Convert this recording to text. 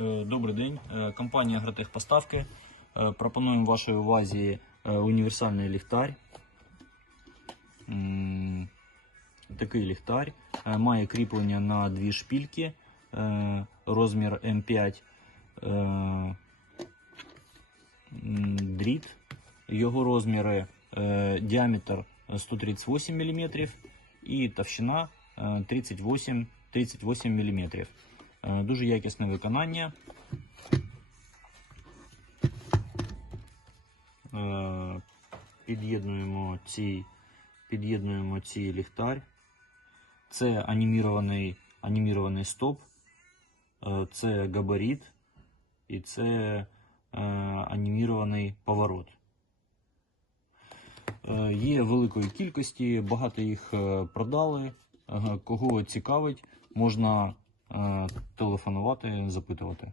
Е, Добрий день. Е, Компанія Агротех Поставки. Е, Пропонуємо вашій увазі універсальний ліхтар. Такий ліхтар. Має кріплення на дві шпільки. Розмір М5. е, Дріт. Його розміри діаметр 138 мм і товщина е, 38, 38 мм. Е, Дуже якісне виконання. Е, Під'єднуємо ці, під'єднуємо ці ліхтар. Це анімірований, анімірований стоп, е, це габарит і це анімірований поворот. Є великої кількості, багато їх продали. Кого цікавить, можна телефонувати, запитувати.